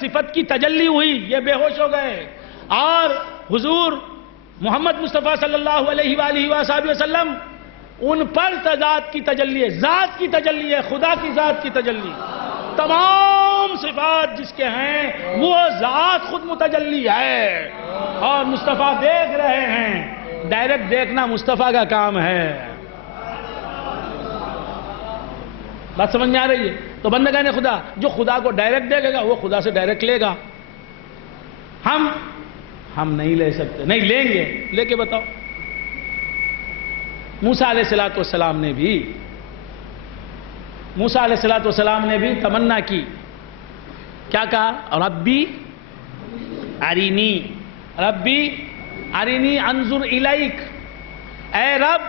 صفت کی تجلی ہوئی، یہ بے ہوش ہو گئے، اور حضور محمد مصطفیٰ صلی اللہ علیہ وآلہ وآلہ وسلم ان پر ذات کی تجلی ہے، ذات کی تجلی ہے، خدا کی ذات کی تجلی۔ تمام صفات جس کے ہیں وہ ذات خود متجلی ہے، اور مصطفیٰ دیکھ رہے ہیں۔ ڈائریکٹ دیکھنا مصطفیٰ کا کام ہے۔ بات سمجھ میں آ رہی ہے؟ تو بندگان خدا جو خدا کو ڈائریکٹ دیکھے گا وہ خدا سے ڈائریکٹ لے گا۔ ہم نہیں لے سکتے، نہیں لیں گے، لے کے بتاؤ۔ موسیٰ علیہ السلام نے بھی تمنا کی، کیا کہا؟ ربی ارینی انظر الیک، اے رب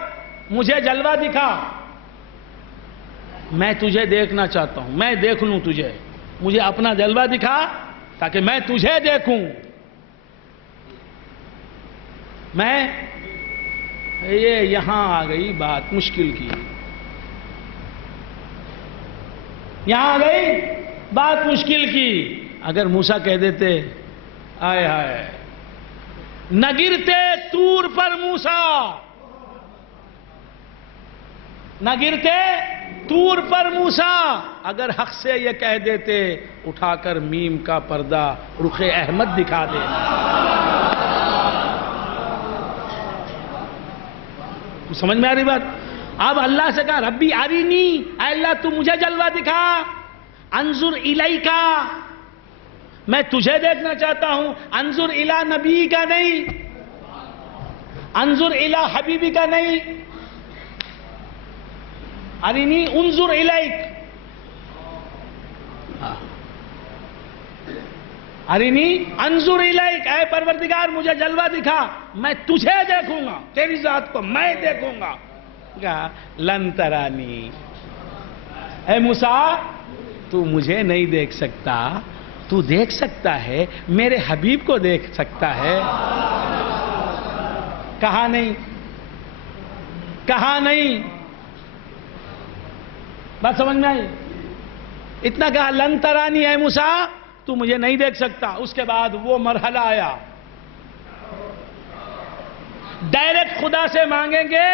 مجھے جلوہ دکھا، میں تجھے دیکھنا چاہتا ہوں، میں دیکھ لوں تجھے، مجھے اپنا جلوہ دکھا تاکہ میں تجھے دیکھوں۔ یہاں آ گئی بات مشکل کی، یہاں آ گئی بات مشکل کی۔ اگر موسیٰ کہہ دیتے آئے ہائے نہ گرتے طور پر موسیٰ، نہ گرتے طور پر موسیٰ، اگر حق سے یہ کہہ دیتے اٹھا کر میم کا پردہ رخ احمد دکھا دے۔ سمجھ میں آ رہی بات؟ اب اللہ سے کہا ربی ارینی، اے اللہ تو مجھے جلوہ دکھا، انظر الیکا، میں تجھے دیکھنا چاہتا ہوں، انظر الی نبی کا نہیں، انظر الی حبیبی کا نہیں، ارینی انظر الیک، ارینی انظر الیک، اے پروردگار مجھے جلوہ دکھا، میں تجھے دیکھوں گا، تیری ذات کو میں دیکھوں گا۔ کہا لن ترانی، اے موسیٰ تو مجھے نہیں دیکھ سکتا، تو دیکھ سکتا ہے میرے حبیب کو دیکھ سکتا ہے۔ کہا نہیں، کہا نہیں، بات سمجھ میں آئی؟ اتنا کہا لن ترانی، اے موسیٰ تو مجھے نہیں دیکھ سکتا۔ اس کے بعد وہ مرحلہ آیا، ڈائریکٹ خدا سے مانگیں گے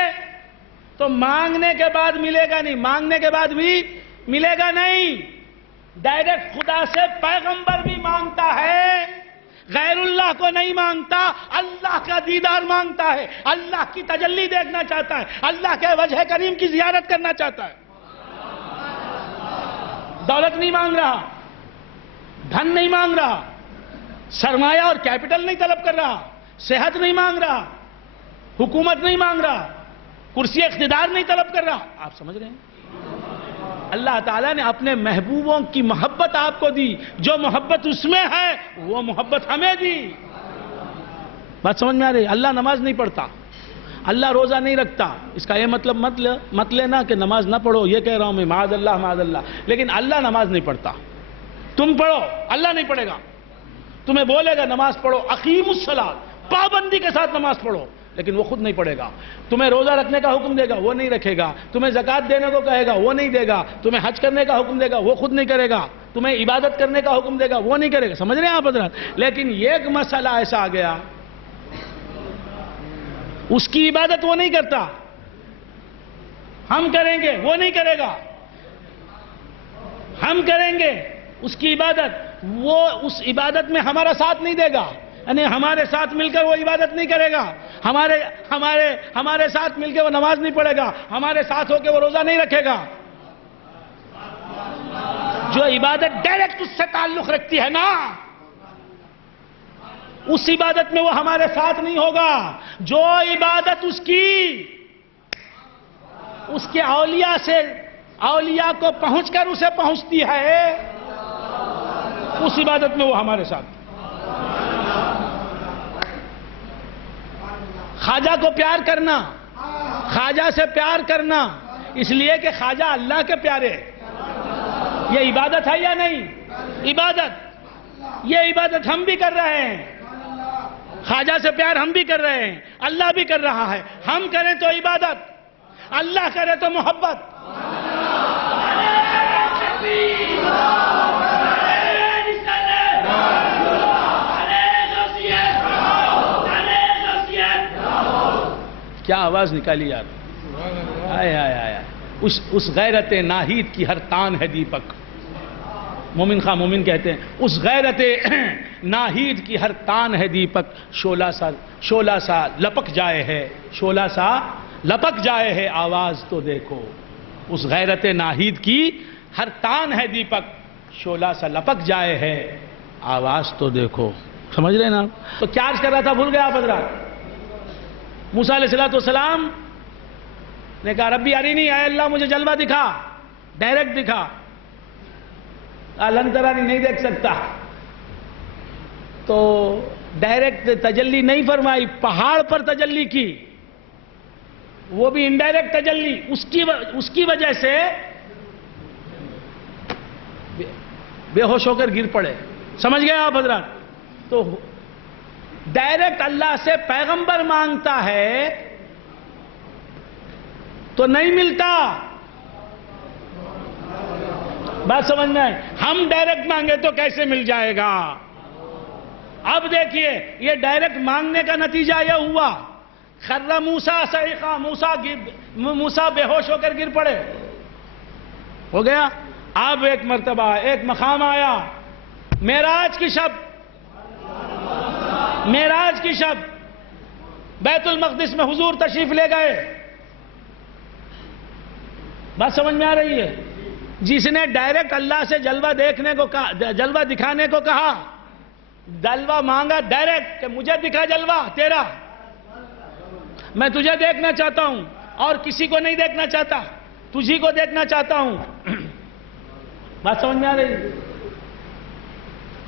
تو مانگنے کے بعد ملے گا نہیں، مانگنے کے بعد بھی ملے گا نہیں۔ ڈائریکٹ خدا سے پیغمبر بھی مانگتا ہے، غیر اللہ کو نہیں مانگتا، اللہ کا دیدار مانگتا ہے، اللہ کی تجلی دیکھنا چاہتا ہے، اللہ کے وجہ کریم کی زیارت کرنا چاہتا ہے۔ دولت نہیں مانگ رہا، دھن نہیں مانگ رہا، سرمایہ اور کیپٹل نہیں طلب کر رہا، صحت نہیں مانگ رہا، حکومت نہیں مانگ رہا، کرسی اقتدار نہیں طلب کر رہا۔ آپ سمجھ رہے ہیں؟ اللہ تعالیٰ نے اپنے محبوبوں کی محبت آپ کو دی، جو محبت اس میں ہے وہ محبت ہمیں دی۔ بات سمجھ میں آ رہی؟ اللہ نماز نہیں پڑھتا، اللہ روزہ نہیں رکھتا، اس کا یہ مطلب مت لینا کہ نماز نہ پڑھو، یہ کہہ رہا ہوں میں، معاذ اللہ معاذ اللہ، لیکن اللہ نماز نہیں پڑھتا۔ تم پڑھو، اللہ نہیں پڑھے گا، تمہیں بولے گا نماز پڑھو، اقیم الصلاۃ، پابندی کے ساتھ نماز پڑھو، لیکن وہ خود نہیں پڑھے گا۔ تمہیں روزہ رکھنے کا حکم دے گا، وہ نہیں رکھے گا۔ تمہیں زکوٰۃ دینے کو کہے گا، وہ نہیں دے گا۔ تمہیں حج کرنے کا حکم دے گا، وہ خود نہیں کرے گا۔ تمہیں عبادت کرنے کا حکم دے گا، وہ نہیں کرے گا۔ سمجھ رہے ہیں آپ حضرات؟ لیکن ایک مسئلہ ایسا آ گیا، اس کی عبادت وہ نہیں کرتا، ہم کریں گے، وہ نہیں کرے گا۔ ہم کریں گے اس کی عبادت، وہ اس عبادت میں ہمارا ساتھ نہیں دے گا، یعنی ہمارے ساتھ مل کر وہ عبادت نہیں کرے گا، ہمارے ساتھ مل کے وہ نماز نہیں پڑھے گا، ہمارے ساتھ ہو کے وہ روزہ نہیں رکھے گا۔ جو عبادت ڈائریکٹ اس سے تعلق رکھتی ہے نا، اس عبادت میں وہ ہمارے ساتھ نہیں ہوگا۔ جو عبادت اس کے اولیاء کو پہنچ کر اسے پہنچتی ہے، اس عبادت میں وہ ہمارے ساتھ۔ خواجہ کو پیار کرنا، خواجہ سے پیار کرنا اس لیے کہ خواجہ اللہ کے پیارے، یہ عبادت ہے یا نہیں؟ عبادت، یہ عبادت ہم بھی کر رہے ہیں، خواجہ سے پیار ہم بھی کر رہے ہیں، اللہ بھی کر رہا ہے۔ ہم کریں تو عبادت، اللہ کرے تو محبت۔ کیا آواز نکالی یار. آئے آئے آئے. اس غیرت ناہید کی ہر تان ہے دیپک. مومن خواہ مومن کہتے ہیں اس غیرت ناہید کی ہر تان ہے دیپک. شعلہ سا لپک جائے ہے, شعلہ سا لپک جائے ہے, آواز تو دیکھو. اس غیرت ناہید کی ہر تان ہے دیپک, شعلہ سا لپک جائے ہے, آواز تو دیکھو. سمجھ رہے نا؟ تو کیا عرض کر رہا تھا بھول گیا آپ حضرات. موسیٰ علیہ السلام نے کہا ربی ارینی, اے اللہ مجھے جلوہ دکھا, ڈائریکٹ دکھا. لن ترانی نہیں دیکھ سکتا. تو ڈائریکٹ تجلی نہیں فرمائی, پہاڑ پر تجلی کی, وہ بھی انڈائریکٹ تجلی. اس کی وجہ سے بے ہوش ہو کر گر پڑے. سمجھ گئے آپ حضرات؟ تو ڈائریکٹ اللہ سے پیغمبر مانگتا ہے تو نہیں ملتا. بات سمجھ میں آئے؟ ہم ڈائریکٹ مانگے تو کیسے مل جائے گا؟ اب دیکھیے یہ ڈائریکٹ مانگنے کا نتیجہ یہ ہوا, خر موسیٰ صعقا, موسیٰ بے ہوش ہو کر گر پڑے. ہو گیا. اب ایک مرتبہ ایک مقام آیا, معراج کی شب بیت المقدس میں حضور تشریف لے گئے. بات سمجھ میں آ رہی ہے؟ جس نے ڈائریکٹ اللہ سے جلوہ دیکھنے کو کہا, جلوہ دکھانے کو کہا, جلوہ مانگا ڈائریکٹ کہ مجھے دکھا جلوہ تیرا, میں تجھے دیکھنا چاہتا ہوں اور کسی کو نہیں دیکھنا چاہتا, تجھی کو دیکھنا چاہتا ہوں. بات سمجھ میں آ رہی ہے؟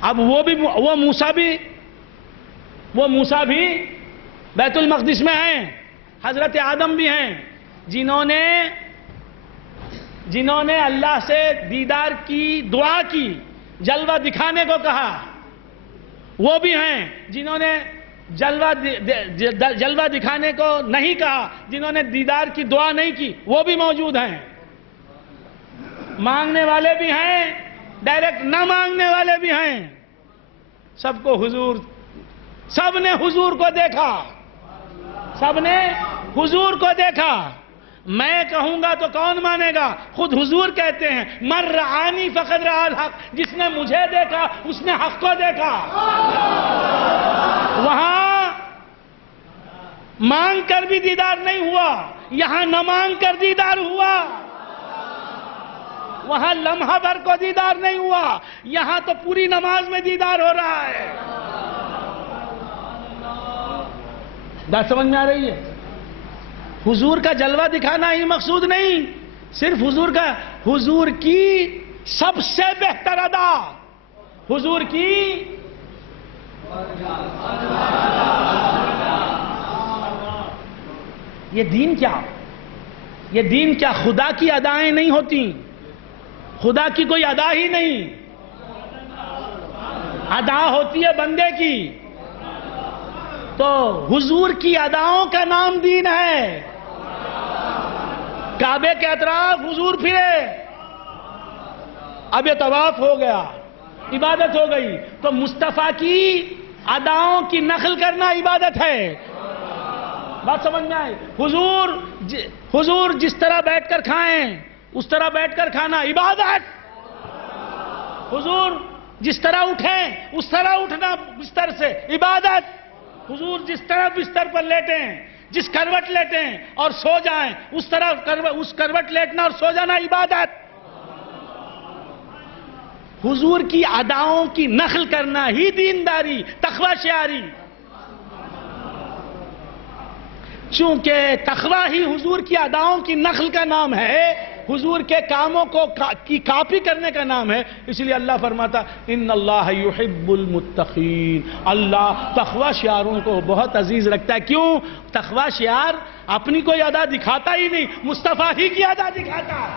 اب وہ موسیٰ بھی بیت المقدس میں ہیں, حضرت آدم بھی ہیں, جنہوں نے اللہ سے دیدار کی, دعا کی, جلوہ دکھانے کو کہا. وہ بھی ہیں جنہوں نے جلوہ دکھانے کو نہیں کہا, جنہوں نے دیدار کی دعا نہیں کی, وہ بھی موجود ہیں. مانگنے والے بھی ہیں, ڈائریکٹ نہ مانگنے والے بھی ہیں. سب نے حضور کو دیکھا, سب نے حضور کو دیکھا. میں کہوں گا تو کون مانے گا؟ خود حضور کہتے ہیں من رعانی فقد رعا الحق, جس نے مجھے دیکھا اس نے حق کو دیکھا. وہاں مانگ کر بھی دیدار نہیں ہوا, یہاں نہ مانگ کر دیدار ہوا. وہاں لمحہ بھر کو دیدار نہیں ہوا, یہاں تو پوری نماز میں دیدار ہو رہا ہے. بات سمجھ میں آ رہی ہے؟ حضور کا جلوہ دکھانا ہی مقصود نہیں, صرف حضور کی سب سے بہتر ادا, حضور کی یہ دین کیا خدا کی ادائیں نہیں ہوتی, خدا کی کوئی ادا ہی نہیں, ادا ہوتی ہے بندے کی. تو حضور کی اداؤں کا نام دین ہے. کعبے کے اطراف حضور پھرے, اب یہ طواف ہو گیا, عبادت ہو گئی. تو مصطفیٰ کی اداؤں کی نقل کرنا عبادت ہے. بات سمجھ میں آئی؟ حضور جس طرح بیٹھ کر کھائیں اس طرح بیٹھ کر کھانا عبادت. حضور جس طرح اٹھیں اس طرح اٹھنا بستر سے عبادت. حضور جس طرح بستر پر لیٹیں, جس کروٹ لیٹیں اور سو جائیں اس کروٹ لیٹنا اور سو جانا عبادت. حضور کی اداؤں کی نقل کرنا ہی دینداری, تقوی شعاری. چونکہ تقوی ہی حضور کی اداؤں کی نقل کا نام ہے, حضور کے کاموں کی کاپی کرنے کا نام ہے. اس لیے اللہ فرماتا ان اللہ یحب المتقین, اللہ تقوی شعاروں کو بہت عزیز رکھتا ہے. کیوں؟ تقوی شعار اپنی کوئی ادا دکھاتا ہی نہیں, مصطفیٰ ہی کی ادا دکھاتا ہے.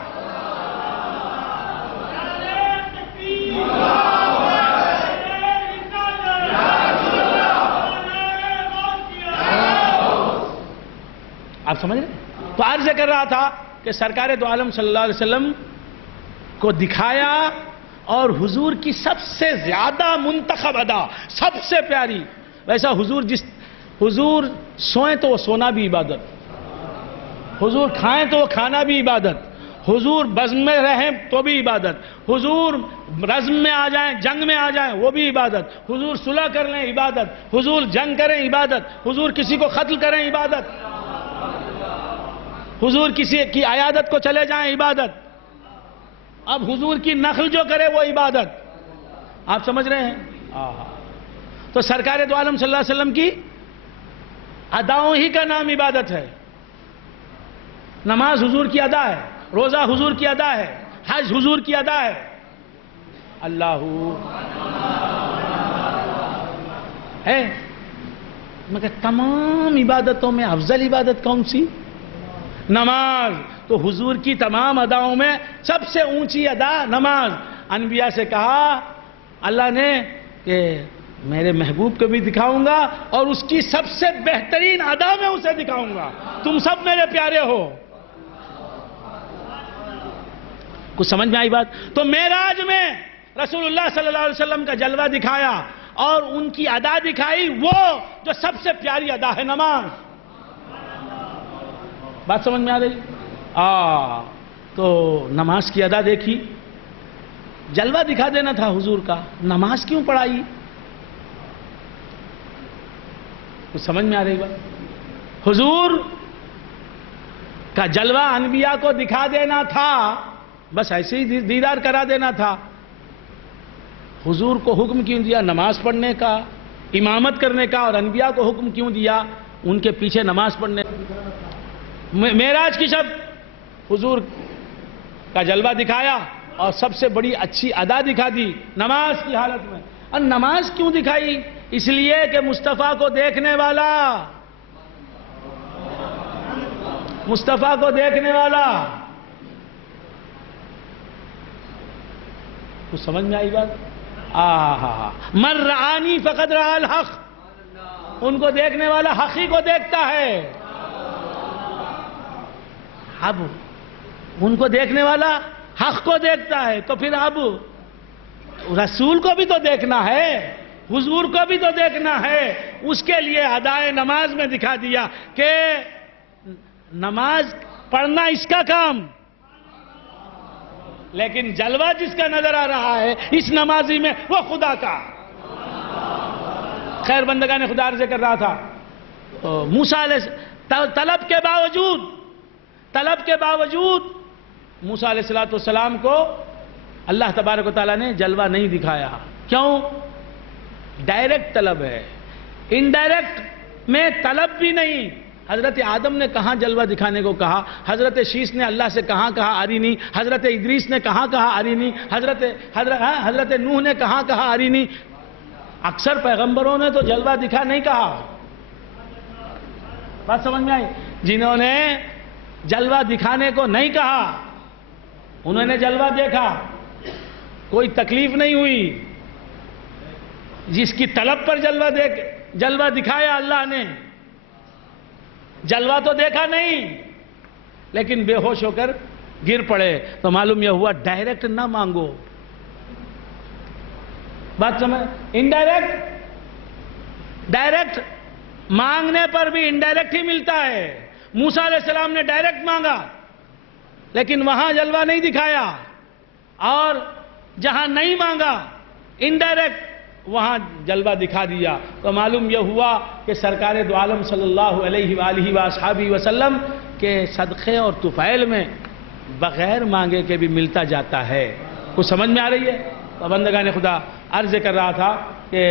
آپ سمجھ رہے؟ تو عرض کر رہا تھا کہ سرکار دو عالم صلی اللہ علیہ وسلم کو دکھایا, اور حضور کی سب سے زیادہ منتخب ادا, سب سے پیاری. ویسا حضور سوئیں تو وہ سونا بھی عبادت, حضور کھائیں تو وہ کھانا بھی عبادت، حضور بزم میں رہیں تو بھی عبادت، حضور رزم میں آ جائیں، جنگ میں آ جائیں وہ بھی عبادت، حضور صلح کر لیں عبادت، حضور جنگ کریں عبادت، حضور کسی کو قتل کریں عبادت، حضور کسی کی عیادت کو چلے جائیں عبادت، اب حضور کی نقل جو کرے وہ عبادت. آپ سمجھ رہے ہیں؟ تو سرکار دو عالم صلی اللہ علیہ وسلم کی اداؤں ہی کا نام عبادت ہے. نماز حضور کی ادا ہے، روزہ حضور کی ادا ہے، حج حضور کی ادا ہے. اللہ ہے مگر تمام عبادتوں میں افضل عبادت کون سی؟ نماز. تو حضور کی تمام اداؤں میں سب سے اونچی ادا نماز. انبیاء سے کہا اللہ نے کہ میرے محبوب کو بھی دکھاؤں گا اور اس کی سب سے بہترین ادا میں اسے دکھاؤں گا، تم سب میرے پیارے ہو. کچھ سمجھ میں آئی بات؟ تو معراج میں رسول اللہ صلی اللہ علیہ وسلم کا جلوہ دکھایا اور ان کی ادا دکھائی، وہ جو سب سے پیاری ادا ہے نماز. بات سمجھ میں آ رہی؟ تو نماز کی ادا دیکھی، جلوہ دکھا دینا تھا حضور کا، نماز کیوں پڑھائی؟ کچھ سمجھ میں آ رہی بات؟ حضور کا جلوہ انبیاء کو دکھا دینا تھا، بس ایسے ہی دیدار کرا دینا تھا. حضور کو حکم کیوں دیا نماز پڑھنے کا، امامت کرنے کا، اور انبیاء کو حکم کیوں دیا ان کے پیچھے نماز پڑھنے کا؟ معراج کی شب حضور کا جلوہ دکھایا اور سب سے بڑی اچھی ادا دکھا دی نماز کی حالت میں. اور نماز کیوں دکھائی؟ اس لیے کہ مصطفیٰ کو دیکھنے والا، مصطفیٰ کو دیکھنے والا، کچھ سمجھ میں آئی بات؟ من رآنی فقد رآ الحق، ان کو دیکھنے والا حقی کو دیکھتا ہے. اب ان کو دیکھنے والا حق کو دیکھتا ہے، تو پھر اب رسول کو بھی تو دیکھنا ہے، حضور کو بھی تو دیکھنا ہے. اس کے لیے ادائے نماز میں دکھا دیا کہ نماز پڑھنا اس کا کام، لیکن جلوہ جس کا نظر آ رہا ہے اس نمازی میں وہ خدا کا. خیر بندگان خدا عرض کر رہا تھا، موسیٰ علیہ طلب کے باوجود موسیٰ علیہ السلام کو اللہ تبارک و تعالیٰ نے جلوہ نہیں دکھایا. کیوں؟ ڈائریکٹ طلب ہے، انڈائریکٹ میں طلب بھی نہیں. حضرت آدم نے کہاں جلوہ دکھانے کو کہا، حضرت شیش نے اللہ سے کہاں کہا ارینی، حضرت ادریس نے کہاں کہا ارینی، حضرت نوح نے کہاں کہا ارینی. اکثر پیغمبروں نے تو جلوہ دکھا نہیں کہا. بات سمجھ میں آئی؟ جنہوں نے جلوہ دکھانے کو نہیں کہا انہوں نے جلوہ دیکھا، کوئی تکلیف نہیں ہوئی. جس کی طلب پر جلوہ دکھایا اللہ نے، جلوہ تو دیکھا نہیں لیکن بے ہوش ہو کر گر پڑے. تو معلوم یہ ہوا ڈائریکٹ نہ مانگو. بات سمجھ؟ انڈائریکٹ، ڈائریکٹ مانگنے پر بھی انڈائریکٹ ہی ملتا ہے. موسیٰ علیہ السلام نے ڈائریکٹ مانگا لیکن وہاں جلوہ نہیں دکھایا، اور جہاں نہیں مانگا انڈائریکٹ وہاں جلوہ دکھا دیا. تو معلوم یہ ہوا کہ سرکار دو عالم صلی اللہ علیہ وآلہ وآصحابہ وسلم کے صدقے اور طفیل میں بغیر مانگے کے بھی ملتا جاتا ہے. کچھ سمجھ میں آ رہی ہے؟ تو بندگان خدا عرض کر رہا تھا کہ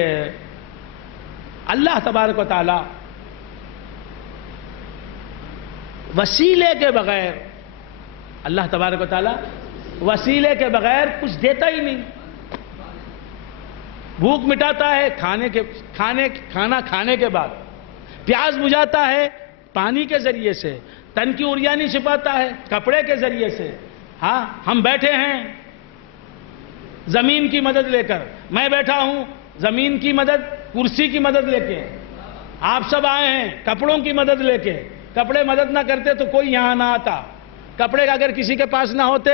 اللہ تبارک و تعالی وسیلے کے بغیر، اللہ تبارک و تعالی وسیلے کے بغیر کچھ دیتا ہی نہیں. بھوک مٹاتا ہے کھانا کھانے کے بعد، پیاس بجھاتا ہے پانی کے ذریعے سے، تن کی عریانی چھپاتا ہے کپڑے کے ذریعے سے. ہاں ہم بیٹھے ہیں زمین کی مدد لے کر، میں بیٹھا ہوں زمین کی مدد، کرسی کی مدد لے کے، آپ سب آئے ہیں کپڑوں کی مدد لے کے. کپڑے مدد نہ کرتے تو کوئی یہاں نہ آتا. کپڑے اگر کسی کے پاس نہ ہوتے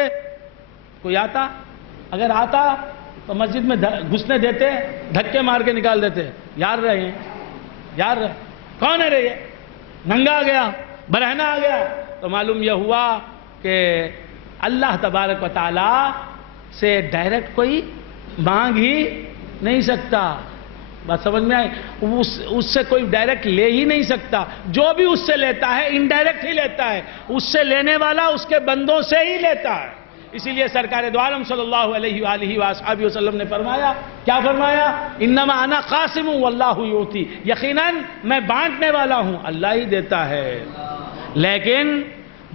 کوئی آتا؟ اگر آتا تو مسجد میں گھسنے دیتے، دھکے مار کے نکال دیتے. یار رہے ہیں، یار رہے، کون ہے رہے؟ ننگا آ گیا، برہنہ آ گیا. تو تو معلوم یہ ہوا کہ اللہ تبارک و تعالی سے ڈائریکٹ کوئی مانگ ہی نہیں سکتا. بات سمجھ میں آئی؟ اس سے کوئی ڈائریکٹ لے ہی نہیں سکتا. جو بھی اس سے لیتا ہے انڈائریکٹ ہی لیتا ہے. اس سے لینے والا اس کے بندوں سے ہی لیتا ہے. اسی لیے سرکار دو عالم صلی اللہ علیہ وآلہ وآلہ وسلم نے فرمایا، کیا فرمایا؟ انما انا قاسم واللہ یعطی، یقیناً میں بانٹنے والا ہوں، اللہ ہی دیتا ہے، لیکن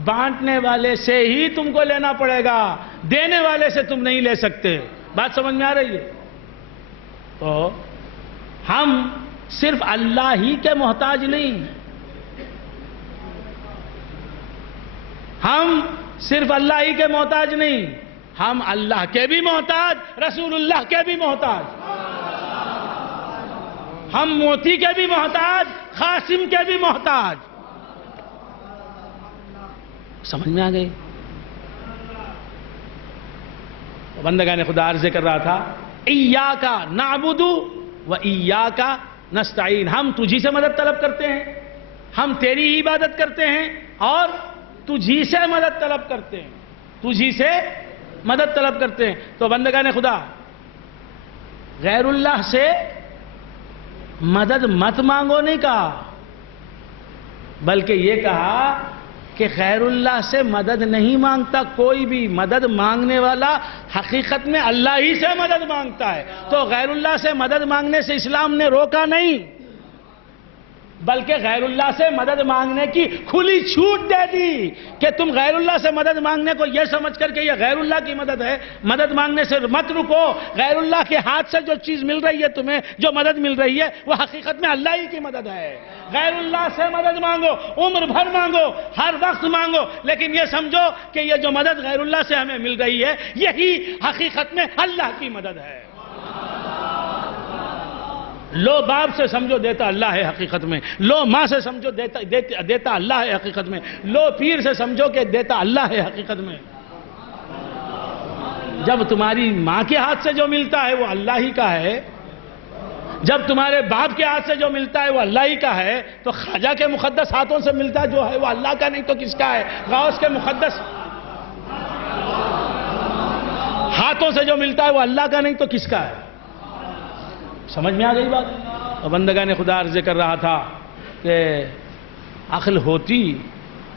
بانٹنے والے سے ہی تم کو لینا پڑے گا، دینے والے سے تم نہیں لے سکتے. بات سمجھ میں آ رہی ہے؟ تو ہم صرف اللہ ہی کے محتاج نہیں، ہم صرف اللہ ہی کے محتاج نہیں، ہم اللہ کے بھی محتاج، رسول اللہ کے بھی محتاج، ہم موتی کے بھی محتاج، قاسم کے بھی محتاج. سمجھ میں آ گئی؟ بندگان خدا عرض کر رہا تھا، ایاک نعبد و ایاک نستعین، ہم تجھی سے مدد طلب کرتے ہیں، ہم تیری ہی عبادت کرتے ہیں اور تجھی سے مدد طلب کرتے ہیں، تجھی سے مدد طلب کرتے ہیں. تو بندگان خدا، غیر اللہ سے مدد مت مانگو نہیں کہا، بلکہ یہ کہا کہ غیر اللہ سے مدد نہیں مانگتا کوئی بھی، مدد مانگنے والا حقیقت میں اللہ ہی سے مدد مانگتا ہے. تو غیر اللہ سے مدد مانگنے سے اسلام نے روکا نہیں، بلکہ غیر اللہ سے مدد مانگنے کی کھلی چھوٹ دے دی کہ تم غیر اللہ سے مدد مانگنے کو یہ سمجھ کر کہ یہ غیر اللہ کی مدد ہے، مدد مانگنے سے مت رکو. غیر اللہ کے ہاتھ سے جو چیز مل رہی ہے تمہیں، جو مدد مل رہی ہے، وہ حقیقت میں اللہ ہی کی مدد ہے. غیر اللہ سے مدد مانگو، عمر بھر مانگو، ہر وقت مانگو، لیکن یہ سمجھو کہ یہ جو مدد غیر اللہ سے ہمیں مل رہی ہے، یہی حقیقت میں اللہ کی مدد ہے. لو باپ سے سمجھو دیتا اللہ ہے حقیقت میں، لو ماں سے سمجھو دیتا اللہ ہے حقیقت میں، لو پیر سے سمجھو کہ دیتا اللہ ہے حقیقت میں. جب تمہاری ماں کے ہاتھ سے جو ملتا ہے وہ اللہ ہی کا ہے، جب تمہارے باپ کے ہاتھ سے جو ملتا ہے وہ اللہ ہی کا ہے، تو خواجہ کے مقدس ہاتھوں سے ملتا جو ہے وہ اللہ کا نہیں تو کس کا ہے؟ غوث کے مقدس ہاتھوں سے جو ملتا ہے وہ اللہ کا نہیں تو کس کا ہے؟ سمجھ میں آ گئی بات؟ اور بندگان خدا عرض کر رہا تھا کہ عقل ہوتی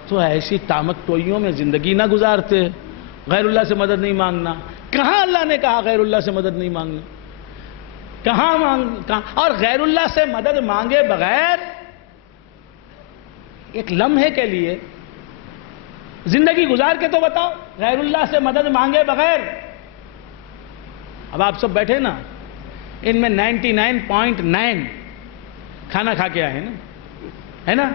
تو ایسی تامک ٹوئیوں میں زندگی نہ گزارتے. غیر اللہ سے مدد نہیں مانگنا، کہاں اللہ نے کہا غیر اللہ سے مدد نہیں مانگنا؟ کہاں؟ اور غیر اللہ سے مدد مانگے بغیر ایک لمحے کے لیے زندگی گزار کے تو بتاؤ. غیر اللہ سے مدد مانگے بغیر، اب آپ سب بیٹھے نا، ان میں 99.9 کھانا کھا کے آئے ہیں نا، ہے نا؟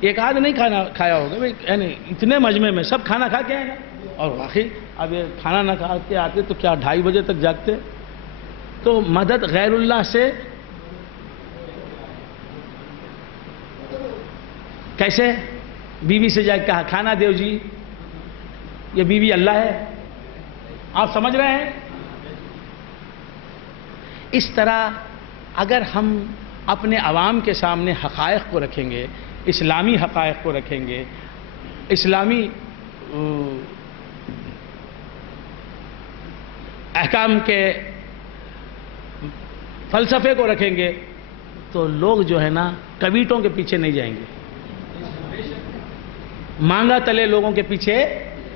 ایک آدھ نہیں کھانا کھایا ہوگا، یعنی اتنے مجمع میں سب کھانا کھا کے آئے نا. اور واقعی اب یہ کھانا نہ کھا کے آتے تو کیا 2:30 بجے تک جاگتے؟ تو مدد غیر اللہ سے کیسے؟ بیوی سے جا کے کہا کھانا دیو جی، یہ بیوی اللہ ہے. آپ سمجھ رہے ہیں؟ اس طرح اگر ہم اپنے عوام کے سامنے حقائق کو رکھیں گے، اسلامی حقائق کو رکھیں گے، اسلامی احکام کے فلسفے کو رکھیں گے، تو لوگ جو ہے نا کبیٹوں کے پیچھے نہیں جائیں گے، مانگا تلے لوگوں کے پیچھے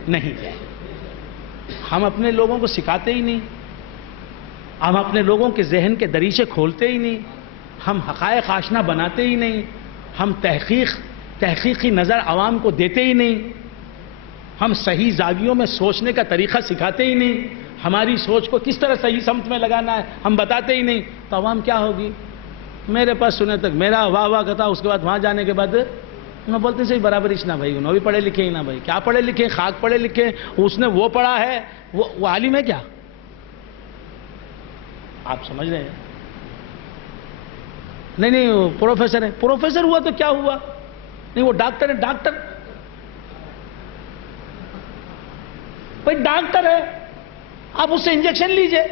نہیں جائیں گے. ہم اپنے لوگوں کو سکھاتے ہی نہیں، ہم اپنے لوگوں کے ذہن کے دریچے کھولتے ہی نہیں، ہم حقائق آشنا بناتے ہی نہیں، ہم تحقیقی نظر عوام کو دیتے ہی نہیں، ہم صحیح زاویوں میں سوچنے کا طریقہ سکھاتے ہی نہیں، ہماری سوچ کو کس طرح صحیح سمت میں لگانا ہے ہم بتاتے ہی نہیں. تو عوام کیا ہوگی؟ میرے پاس سنے تک میرا واہ واہ کہتا، اس کے بعد وہاں جانے کے بعد انہوں بولتے ہیں صحیح برابر اس نہ بھائی، انہوں بھی پڑھے لکھے ہی نہ بھائی، کیا پڑھے لکھے؟ خاک پڑھے لکھے، اس نے وہ پڑھا ہے، وہ عالم ہے کیا؟ آپ سمجھ رہے ہیں؟ نہیں وہ پروفیسر ہے، پروفیسر ہوا تو کیا ہوا؟ نہیں وہ ڈاکٹر ہے، ڈاکٹر بھائی ڈاکٹر ہے، آپ اس سے انجیکشن لیجئے.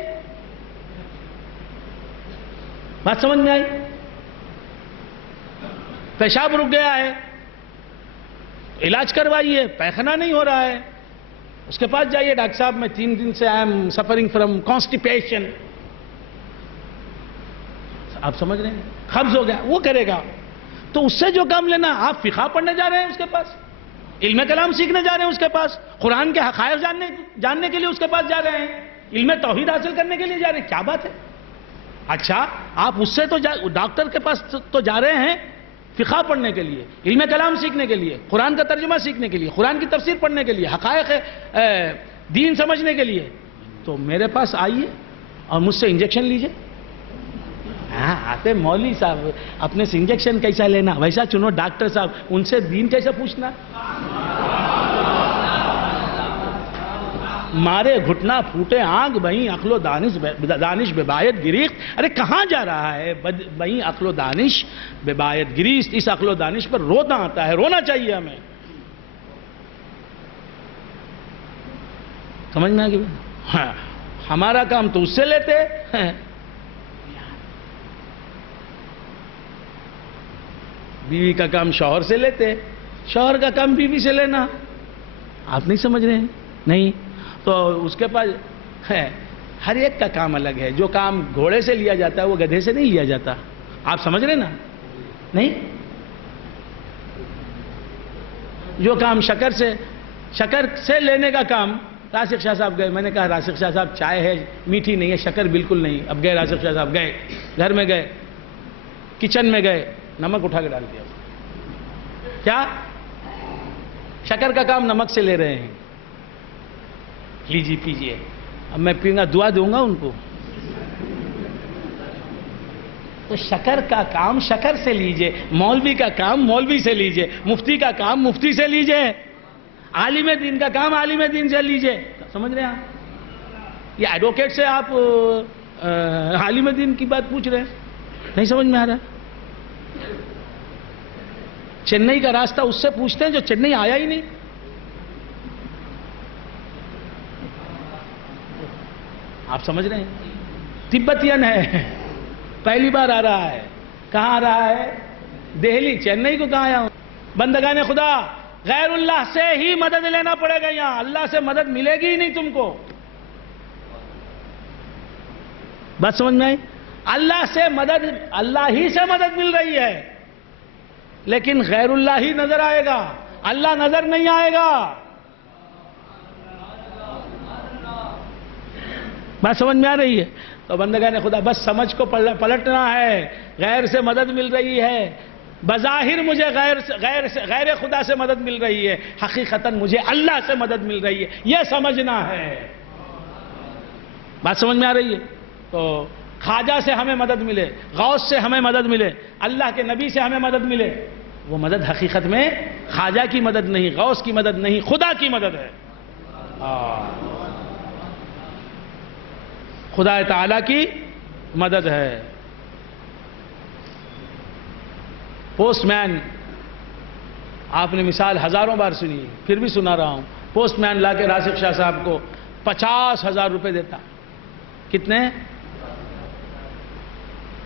بات سمجھ میں آئی؟ پیشاب رک گیا ہے، علاج کروائیے، پیخانہ نہیں ہو رہا ہے، اس کے پاس جائیے، ڈاکٹر صاحب میں 3 دن سے I am suffering from constipation, آپ سمجھ رہے ہیں، قبض ہو گیا، وہ کرے گا۔ تو اس سے جو کام لینا، آپ فقہ پڑھنے جا رہے ہیں اس کے پاس، علم کلام سیکھنے جا رہے ہیں اس کے پاس، قرآن کے حقائق جاننے کے لیے اس کے پاس جا رہے ہیں، علم توحید حاصل کرنے کے لیے جا رہے ہیں، کیا بات ہے؟ اچھا آپ اس سے تو ڈاکٹر کے پاس تو جا رہے ہیں فقہ پڑھنے کے لیے، علم کلام سیکھنے کے لیے، قرآن کا ترجمہ سیکھنے کے لیے، قرآن کی تفسیر پڑھنے کے لیے، حقائق دین سمجھنے کے لیے، تو میرے پاس آئیے اور مجھ سے انجیکشن لیجئے۔ ہاں آتے مولوی صاحب اپنے سے انجیکشن کیسا لینا، ویسا چنو ڈاکٹر صاحب، ان سے دین کیسا پوچھنا؟ مارے گھٹنا پھوٹے آنکھ بہیں عقل و دانش ببایت گریخت، ارے کہاں جا رہا ہے؟ بہیں عقل و دانش ببایت گریخت، اس عقل و دانش پر رونا آتا ہے، رونا چاہیے ہمیں۔ سمجھ میں آ گئی؟ ہاں ہمارا کام تو اس سے لیتے ہیں، بیوی کا کام شوہر سے لیتے، شوہر کا کام بیوی سے لینا، آپ نہیں سمجھ رہے ہیں؟ نہیں تو اس کے پاس ہے، ہر ایک کا کام الگ ہے، جو کام گھوڑے سے لیا جاتا ہے وہ گدھے سے نہیں لیا جاتا، آپ سمجھ رہے نا؟ نہیں، جو کام شکر سے لینے کا کام، راسخ شاہ صاحب گئے، میں نے کہا راسخ شاہ صاحب چائے ہے میٹھی نہیں ہے، شکر بالکل نہیں، اب گئے راسخ شاہ صاحب، گئے گھر میں، گئے کچن میں، گئے نمک اٹھا کے ڈال دیا، کیا شکر کا کام نمک سے لے رہے ہیں، لیجیے پیجیے، اب میں پیوں گا دعا دوں گا ان کو، تو شکر کا کام شکر سے لیجئے، مولوی کا کام مولوی سے لیجئے، مفتی کا کام مفتی سے لیجئے، عالم دین کا کام عالم دین سے لیجئے، سمجھ رہے ہیں آپ؟ یہ ایڈوکیٹ سے آپ عالم دین کی بات پوچھ رہے ہیں؟ نہیں سمجھ میں آ رہا ہے؟ چنئی کا راستہ اس سے پوچھتے ہیں جو چنئی آیا ہی نہیں، آپ سمجھ رہے ہیں؟ تبتین ہے، پہلی بار آ رہا ہے، کہاں آ رہا ہے؟ دہلی، چنئی کو کہاں آیا ہوں؟ بندگان خدا غیر اللہ سے ہی مدد لینا پڑے گا، یہاں اللہ سے مدد ملے گی ہی نہیں تم کو، بات سمجھ میں آئی؟ اللہ سے مدد، اللہ ہی سے مدد مل رہی ہے، لیکن غیر اللہ ہی نظر آئے گا، اللہ نظر نہیں آئے گا، بات سمجھ میں آ رہی ہے؟ تو بندگان خدا بس سمجھ کو پلٹنا ہے، غیر سے مدد مل رہی ہے، بظاہر مجھے غیر خدا سے مدد مل رہی ہے، حقیقتاً مجھے اللہ سے مدد مل رہی ہے، یہ سمجھنا ہے، بات سمجھ میں آ رہی ہے؟ تو خواجہ سے ہمیں مدد ملے، غوث سے ہمیں مدد ملے، اللہ کے نبی سے ہمیں مدد ملے، وہ مدد حقیقت میں خواجہ کی مدد نہیں، غوث کی مدد نہیں، خدا کی مدد ہے، خدا تعالیٰ کی مدد ہے۔ پوسٹ مین، آپ نے مثال ہزاروں بار سنی، پھر بھی سنا رہا ہوں، پوسٹ مین لا کے راسخ شاہ صاحب کو 50,000 روپے دیتا، کتنے؟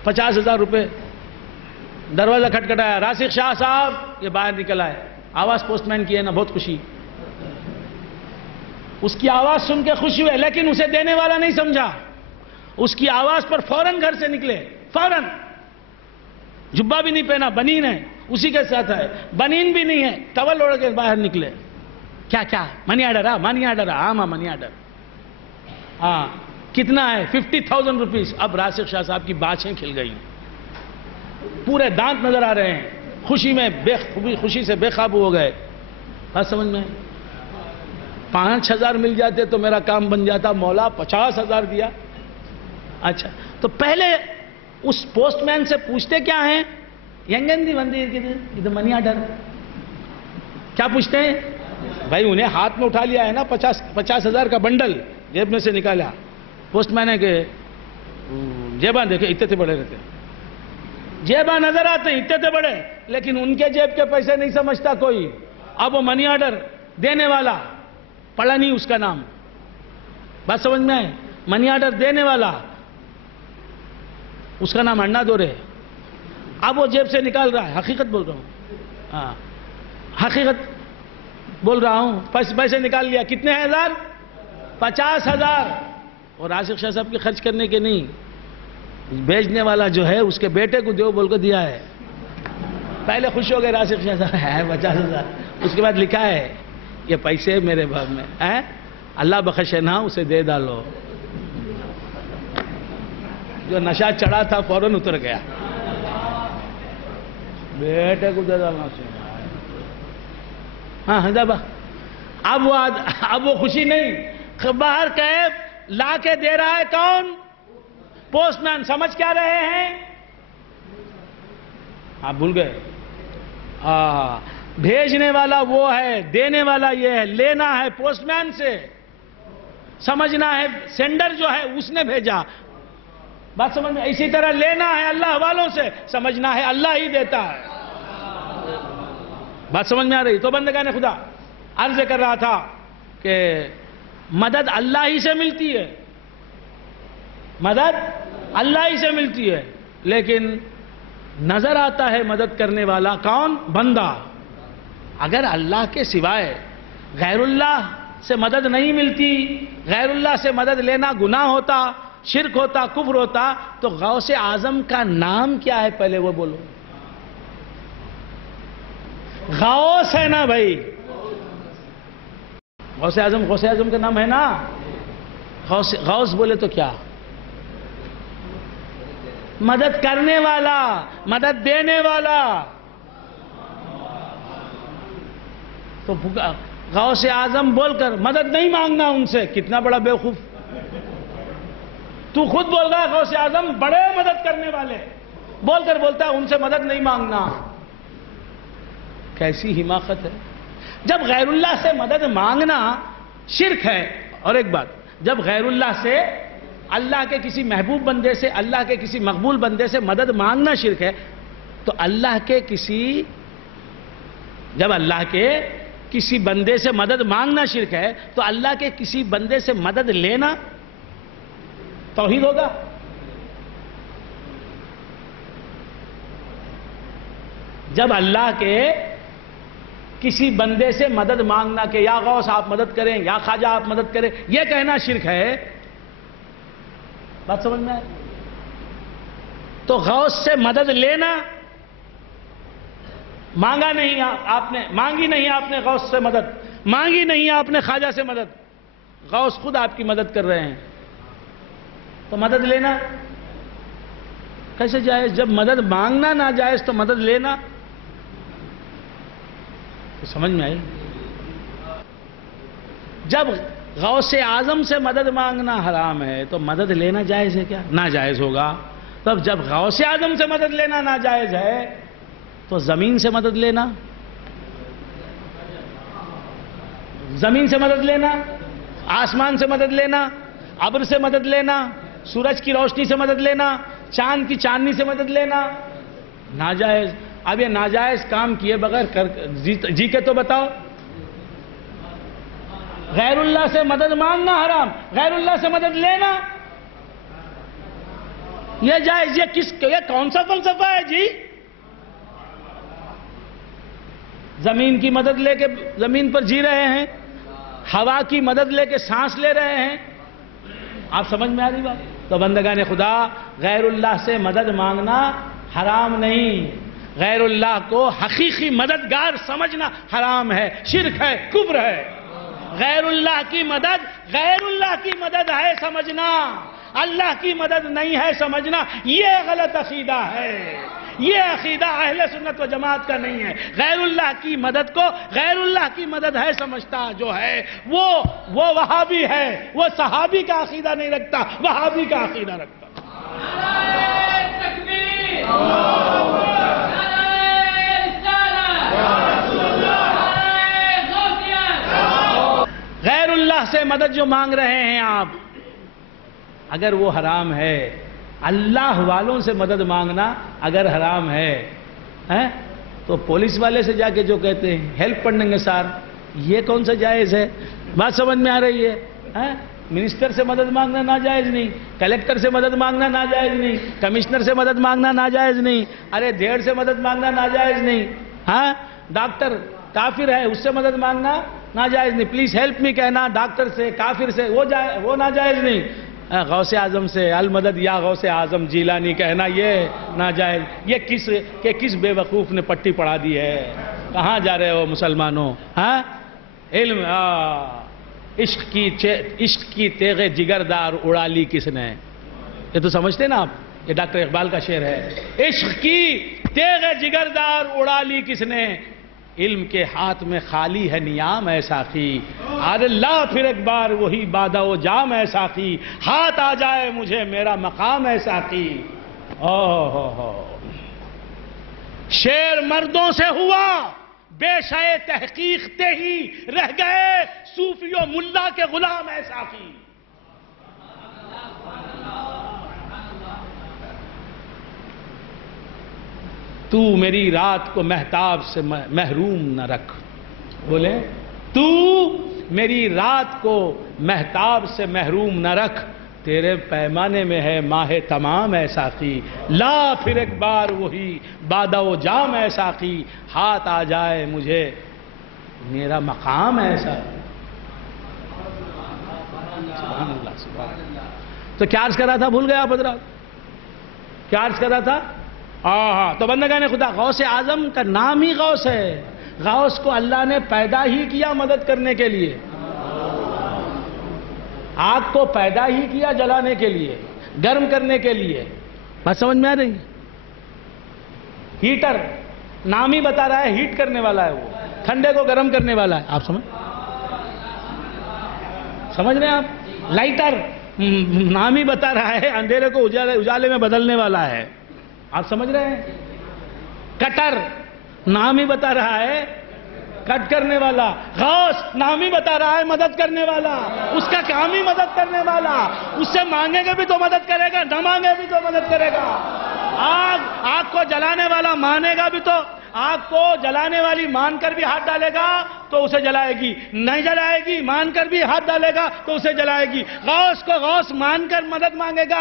50,000 روپے، دروازہ کھٹکھٹایا، راسخ شاہ صاحب، یہ باہر نکل آئے، آواز پوسٹ مین کی ہے نا، بہت خوشی، اس کی آواز سن کے خوشی ہوئے، لیکن اسے دینے والا نہیں سمجھا، اس کی آواز پر فوراً گھر سے نکلے، فوراً، جبہ بھی نہیں پہنا، بنین ہے، اسی کے ساتھ ہے، بنین بھی نہیں ہے، ٹاول اوڑھ کے باہر نکلے، کیا منی آرڈر، منی آرڈر، ہاں منی آرڈر، ہاں کتنا ہے؟ 50,000 روپیز۔ اب راسخ شاہ صاحب کی بانچیں کھل گئی، پورے دانت نظر آ رہے ہیں، خوشی سے بے قابو ہو گئے، بات سمجھ میں؟ 5,000 مل جاتے تو میرا کام بن جاتا، مولا 50,000 دیا۔ اچھا تو پہلے اس پوسٹ مین سے پوچھتے کیا ہیں؟ ینگندی بندی منی آرڈر، کیا پوچھتے ہیں؟ بھائی انہیں ہاتھ میں اٹھا لیا ہے نا 50,000 کا بنڈل، جیب میں سے نکالا، پوسٹ مین ہے کہ جیباں دیکھے اتنے تھے بڑے رہتے، جیباں نظر آتے ہیں اتنے تھے بڑے، لیکن ان کے جیب کے پیسے نہیں سمجھتا کوئی۔ اب وہ منی آرڈر دینے والا، پڑھا نہیں اس کا نام، بات سمجھ میں آئے؟ منی آرڈر دینے والا، اس کا نام انا دورے، اب وہ جیب سے نکال رہا ہے، حقیقت بول رہا ہوں، ہاں حقیقت، بول رہا ہوں پیسے نکال لیا. کتنے ہزار؟ 50,000. اور راشد شاہ صاحب کے خرچ کرنے کے نہیں, بھیجنے والا جو ہے اس کے بیٹے کو دیو بول کو دیا ہے. پہلے خوش ہو گئے راشد شاہ صاحب, ہے 50,000. اس کے بعد لکھا ہے یہ پیسے میرے باپ میں اللہ بخشے نا, اسے دے ڈالو. جو نشہ چڑھا تھا فوراً اتر گیا. بیٹے کو دے ڈالنا سے. ہاں حضابہ اب وہ خوشی نہیں, باہر کیف لا کے دے رہا ہے کون؟ پوسٹ مین. سمجھ کیا رہے ہیں آپ؟ بھول گئے. بھیجنے والا وہ ہے, دینے والا یہ ہے. لینا ہے پوسٹ مین سے, سمجھنا ہے سینڈر جو ہے اس نے بھیجا. بات سمجھ میں؟ اسی طرح لینا ہے اللہ والوں سے, سمجھنا ہے اللہ ہی دیتا ہے. بات سمجھ میں آ رہی؟ تو بندگان خدا عرض کر رہا تھا کہ مدد اللہ ہی سے ملتی ہے, مدد اللہ ہی سے ملتی ہے, لیکن نظر آتا ہے مدد کرنے والا کون؟ بندہ. اگر اللہ کے سوائے غیر اللہ سے مدد نہیں ملتی, غیر اللہ سے مدد لینا گناہ ہوتا, شرک ہوتا, کفر ہوتا, تو غوث اعظم کا نام کیا ہے پہلے وہ بولو. غوث ہے نا بھائی, غوث اعظم کا نام ہے نا. غوث بولے تو کیا؟ مدد کرنے والا, مدد دینے والا. تو غوث اعظم بول کر مدد نہیں مانگنا ان سے, کتنا بڑا بیوقوف. تو خود بول رہا ہے غوث اعظم بڑے مدد کرنے والے, بول کر بولتا ہے ان سے مدد نہیں مانگنا. کیسی حماقت ہے. جب غیر اللہ سے مدد مانگنا شرک ہے. اور ایک بات, جب غیر اللہ سے, اللہ کے کسی محبوب بندے سے, اللہ کے کسی مقبول بندے سے مدد مانگنا شرک ہے, تو جب اللہ کے کسی بندے سے مدد مانگنا شرک ہے, تو اللہ کے کسی بندے سے مدد لینا توحید ہوگا. جب اللہ کے کسی بندے سے مدد مانگنا کہ یا غوث آپ مدد کریں, یا خواجہ آپ مدد کریں, یہ کہنا شرک ہے. بات سمجھ میں آئے؟ تو غوث سے مدد لینا, مانگا نہیں آپ نے, مانگی نہیں آپ نے غوث سے مدد, مانگی نہیں آپ نے خواجہ سے مدد, غوث خود آپ کی مدد کر رہے ہیں, تو مدد لینا کیسے جائز؟ جب مدد مانگنا ناجائز تو مدد لینا تو سمجھ میں آئی. جب غوث اعظم سے مدد مانگنا حرام ہے تو مدد لینا جائز ہے کیا؟ ناجائز ہوگا. تب جب غوث اعظم سے مدد لینا ناجائز ہے تو زمین سے مدد لینا, زمین سے مدد لینا, آسمان سے مدد لینا, ابر سے مدد لینا, سورج کی روشنی سے مدد لینا, چاند کی چاندنی سے مدد لینا ناجائز. اب یہ ناجائز کام کیے بغیر جی کے تو بتاؤ. غیر اللہ سے مدد مانگنا حرام, غیر اللہ سے مدد لینا یہ جائز. یہ کون سا فلسفہ ہے جی؟ زمین کی مدد لے کے زمین پر جی رہے ہیں, ہوا کی مدد لے کے سانس لے رہے ہیں. آپ سمجھ میں آ رہی بات؟ تو بندگان خدا, غیر اللہ سے مدد مانگنا حرام نہیں, غیر اللہ کو حقیقی مددگار سمجھنا حرام ہے, شرک ہے, کفر ہے. غیر اللہ کی مدد, غیر اللہ کی مدد ہے سمجھنا, اللہ کی مدد نہیں ہے سمجھنا, یہ غلط عقیدہ ہے. یہ عقیدہ اہل سنت و جماعت کا نہیں ہے. غیر اللہ کی مدد کو غیر اللہ کی مدد ہے سمجھتا جو ہے وہ وہابی ہے, وہ صحابی کا عقیدہ نہیں رکھتا, وہابی کا عقیدہ رکھتا. غیر اللہ سے مدد جو مانگ رہے ہیں آپ, اگر وہ حرام ہے, اللہ والوں سے مدد مانگنا اگر حرام ہے تو پولیس والے سے جا کے جو کہتے ہیں ہیلپ پڑھیں گے سار, یہ کون سا جائز ہے؟ بات سمجھ میں آ رہی ہے؟ منسٹر سے مدد مانگنا ناجائز نہیں, کلیکٹر سے مدد مانگنا ناجائز نہیں, کمشنر سے مدد مانگنا ناجائز نہیں, ارے دھیڑ سے مدد مانگنا ناجائز نہیں. ڈاکٹر کافر ہے اس سے مدد مانگنا ناجائز نہیں. پلیز ہیلپ می کہنا ڈاکٹر سے کافر سے وہ ناجائز نہیں. غوث اعظم سے المدد یا غوث اعظم جیلانی کہنا یہ ناجائز. یہ کس بے وقوف نے پٹی پڑھا دی ہے؟ کہاں جا رہے ہو مسلمانوں؟ ہاں علم عشق کی تیغ جگردار اڑا لی کس نے؟ یہ تو سمجھتے نا آپ، یہ ڈاکٹر اقبال کا شعر ہے. عشق کی تیغ جگردار اڑا لی کس نے، علم کے ہاتھ میں خالی ہے نیام ہے ساقی. اللہ پھر ایک بار وہی بادہ و جام ہے ساقی، ہاتھ آ جائے مجھے میرا مقام ہے ساقی. شعر مردوں سے ہوا بے شے تحقیق تے ہی رہ گئے صوفی و ملا کے غلام ہے ساقی. تو میری رات کو مہتاب سے محروم نہ رکھ. بولے تو میری رات کو مہتاب سے محروم نہ رکھ، تیرے پیمانے میں ہے ماہ تمام ہے ساقی. لا پھر ایک بار وہی بادہ و جام ہے ساقی، ہاتھ آ جائے مجھے میرا مقام ہے ساقی. سبحان اللہ سبحان اللہ. تو کیا عرض کر رہا تھا؟ بھول گیا آپ حضرات؟ کیا عرض کر رہا تھا؟ تو بندگان خدا، غوث اعظم کا نام ہی غوث ہے. غوث کو اللہ نے پیدا ہی کیا مدد کرنے کے لیے. آگ کو پیدا ہی کیا جلانے کے لیے، گرم کرنے کے لیے. بات سمجھ میں آ رہی؟ ہیٹر نام ہی بتا رہا ہے ہیٹ کرنے والا ہے، وہ ٹھنڈے کو گرم کرنے والا ہے. آپ سمجھ رہے ہیں آپ؟ لائٹر نام ہی بتا رہا ہے اندھیرے کو اجالے میں بدلنے والا ہے. آپ سمجھ رہے ہیں؟ کٹر نام ہی بتا رہا ہے کٹ کرنے والا. غوث نام ہی بتا رہا ہے مدد کرنے والا. اس کا کام ہی مدد کرنے والا. اس سے مانگے گے بھی تو مدد کرے گا، نہ مانگے بھی تو مدد کرے گا. آگ کو جلانے والا مانے گا بھی تو، آگ کو جلانے والی مان کر بھی ہاتھ ڈالے گا تو اسے جلائے گی، نہیں جلائے گی مان کر بھی ہاتھ ڈالے گا تو اسے جلائے گی. غوث کو غوث مان کر مدد مانگے گا.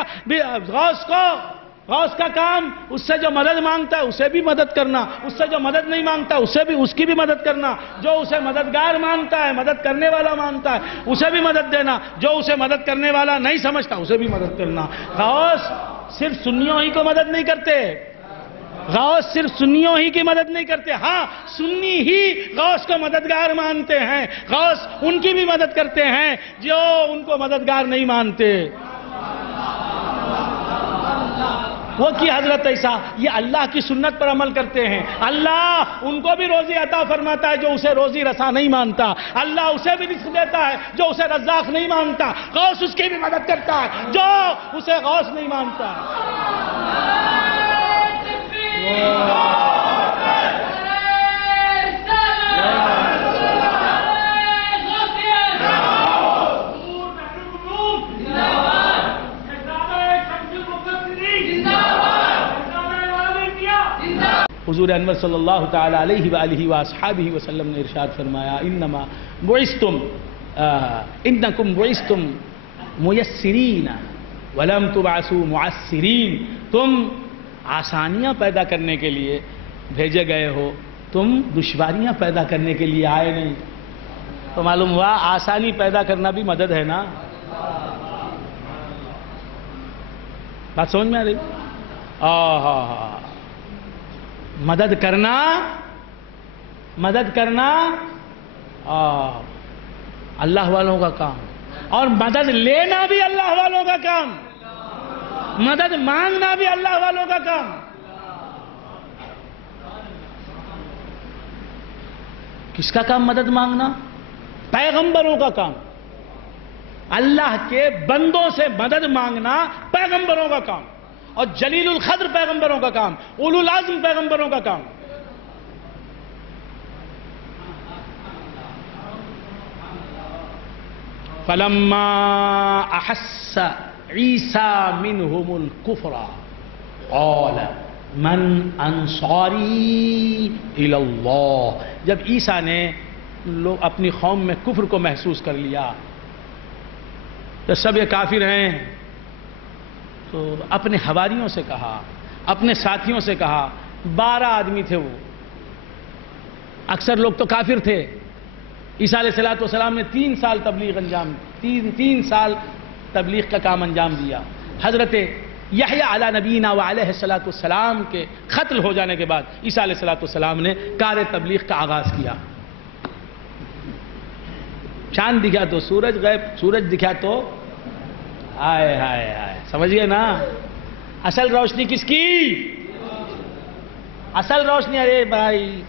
غوث کا کام اس سے جو مدد مانگتا ہے اسے بھی مدد کرنا، اس سے جو مدد نہیں مانگتا اس کی بھی مدد کرنا. جو اسے مددگار مانتا ہے، مدد کرنے والا مانتا ہے، اسے بھی مدد دینا. جو اسے مدد کرنے والا نہیں سمجھتا اسے بھی مدد کرنا. غوث صرف سنیوں ہی کو مدد نہیں کرتے. غوث صرف سنیوں ہی کی مدد نہیں کرتے. ہاں سنی ہی غوث کو مددگار مانتے ہیں. غوث ان کی بھی مدد کرتے ہیں جو ان کو مددگار نہیں مانتے. وہ کی حضرت عیسیٰ یہ اللہ کی سنت پر عمل کرتے ہیں. اللہ ان کو بھی روزی عطا فرماتا ہے جو اسے روزی رسا نہیں مانتا. اللہ اسے بھی رزق دیتا ہے جو اسے رزاق نہیں مانتا. غوث اس کی بھی مدد کرتا ہے جو اسے غوث نہیں مانتا. حضور انور صلی اللہ تعالی علیہ وآلہ وآصحابہ وسلم نے ارشاد فرمایا انما بعثتم انکم بعثتم میسرین ولم تبعثوا معسرین. تم آسانیاں پیدا کرنے کے لیے بھیجے گئے ہو، تم دشواریاں پیدا کرنے کے لیے آئے نہیں. تو معلوم ہوا آسانی پیدا کرنا بھی مدد ہے نا. بات سمجھ میں آ رہی؟ مدد کرنا اللہ والوں کا کام، اور مدد لینا بھی اللہ والوں کا کام، مدد مانگنا بھی اللہ والوں کا کام. کس کا کام مدد مانگنا؟ پیغمبروں کا کام. اللہ کے بندوں سے مدد مانگنا پیغمبروں کا کام، اور جلیل القدر پیغمبروں کا کام، اولو العزم پیغمبروں کا کام. فلما احس عیسیٰ منہم الکفر قال من انصاری الی اللہ. جب عیسیٰ نے اپنی قوم میں کفر کو محسوس کر لیا تو سب یہ کافر ہیں، تو اپنے حواریوں سے کہا، اپنے ساتھیوں سے کہا. 12 آدمی تھے وہ، اکثر لوگ تو کافر تھے. عیسیٰ علیہ السلام نے 3 سال تبلیغ تین سال تبلیغ کا کام انجام دیا. حضرت یحییٰ علی نبینا وعلیہ السلام کے قتل ہو جانے کے بعد عیسیٰ علیہ السلام نے کار تبلیغ کا آغاز کیا. چاند دکھا تو سورج غائب، سورج دکھا تو آئے ہائے ہائے. سمجھئے نا اصل روشنی کس کی؟ اصل روشنی. ارے بھائی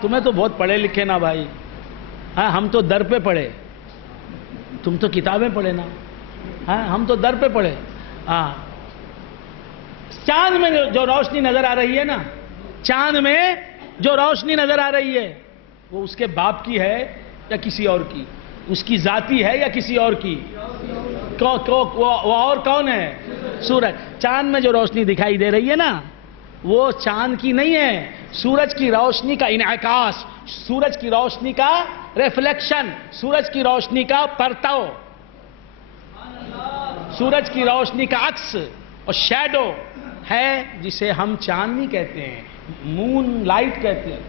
تمہیں تو بہت پڑھے لکھے نا بھائی. ہاں ہم تو در پہ پڑھے، تم تو کتابیں پڑھے نا. ہاں ہم تو در پہ پڑھے. ہاں چاند میں جو روشنی نظر آ رہی ہے نا، چاند میں جو روشنی نظر آ رہی ہے وہ اس کے باپ کی ہے یا کسی اور کی؟ اس کی ذاتی ہے یا کسی اور کی؟ وہ اور کون ہے؟ سورج. چاند میں جو روشنی دکھائی دے رہی ہے نا وہ چاند کی نہیں ہے، سورج کی روشنی کا انعکاس، سورج کی روشنی کا ریفلیکشن، سورج کی روشنی کا پرتو، سورج کی روشنی کا عکس اور شیڈو ہے جسے ہم چاندنی کہتے ہیں، مون لائٹ کہتے ہیں.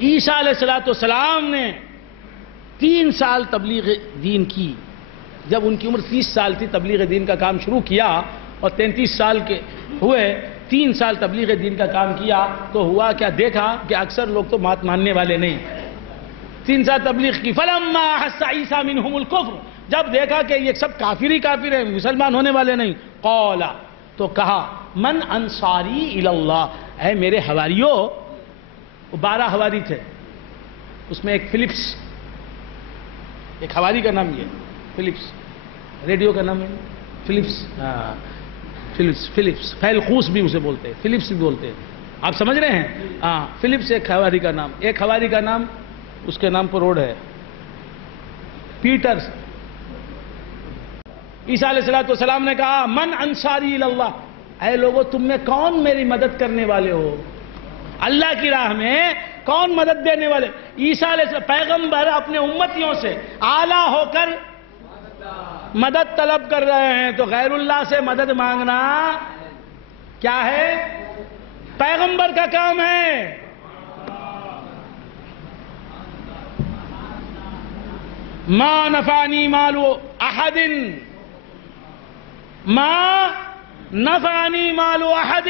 عیسیٰ علیہ السلام نے 3 سال تبلیغ دین کی. جب ان کی عمر 30 سال تھی تبلیغ دین کا کام شروع کیا اور 33 سال کے ہوئے، 3 سال تبلیغ دین کا کام کیا تو ہوا کیا؟ دیکھا کہ اکثر لوگ تو بات ماننے والے نہیں. 3 سال تبلیغ کی. فلما احس عیسیٰ منہم الکفر، جب دیکھا کہ یہ سب کافر ہی کافر ہیں، مسلمان ہونے والے نہیں، قال، تو کہا من انصاری الی اللہ، اے میرے حواریوں. 12 حواری تھے، اس میں ایک فلپس، ایک حواری کا نام یہ فلپس، ریڈیو کا نام ہے فلپس. فلپس فیلقوس بھی اسے بولتے ہیں، فلپس بھی بولتے ہیں. آپ سمجھ رہے ہیں؟ ہاں فلپس ایک حواری کا نام. ایک حواری کا نام اس کے نام پر روڈ ہے، پیٹرز. عیسیٰ علیہ السلام نے کہا من انصاری الی اللہ، اے لوگو تم میں کون میری مدد کرنے والے ہو؟ اللہ کی راہ میں کون مدد دینے والے؟ عیسیٰ علیہ السلام پیغمبر اپنے امتیوں سے اعلیٰ ہو کر مدد طلب کر رہے ہیں، تو غیر اللہ سے مدد مانگنا کیا ہے؟ پیغمبر کا کام ہے. ما نفعنی مال احد، ما نفعنی مال احد،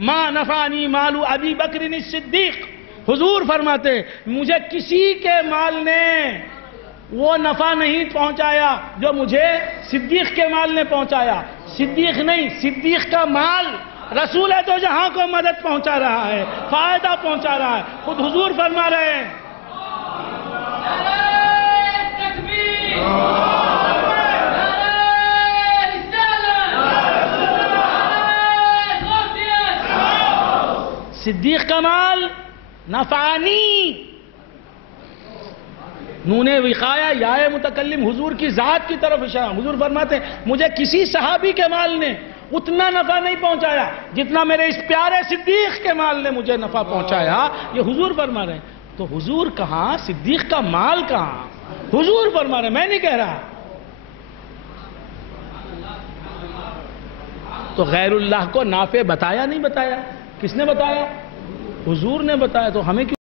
ما نفعنی مال ابی بکر الصدیق. حضور فرماتے مجھے کسی کے مال نے وہ نفع نہیں پہنچایا جو مجھے صدیق کے مال نے پہنچایا. صدیق نہیں، صدیق کا مال رسول ہے تو جہاں کو مدد پہنچا رہا ہے، فائدہ پہنچا رہا ہے. خود حضور فرما رہے ہیں صدیق کا مال نفعنی، نون وقایا یا متکلم حضور کی ذات کی طرف اشارہ. حضور فرماتے ہیں مجھے کسی صحابی کے مال نے اتنا نفع نہیں پہنچایا جتنا میرے اس پیارے صدیق کے مال نے مجھے نفع پہنچایا. یہ حضور فرما رہے ہیں. تو حضور کہاں، صدیق کا مال کہاں؟ حضور فرما رہے ہیں، میں نہیں کہہ رہا. تو غیر اللہ کو نافع بتایا نہیں بتایا؟ کس نے بتایا؟ حضور نے بتایا. تو ہمیں کیوں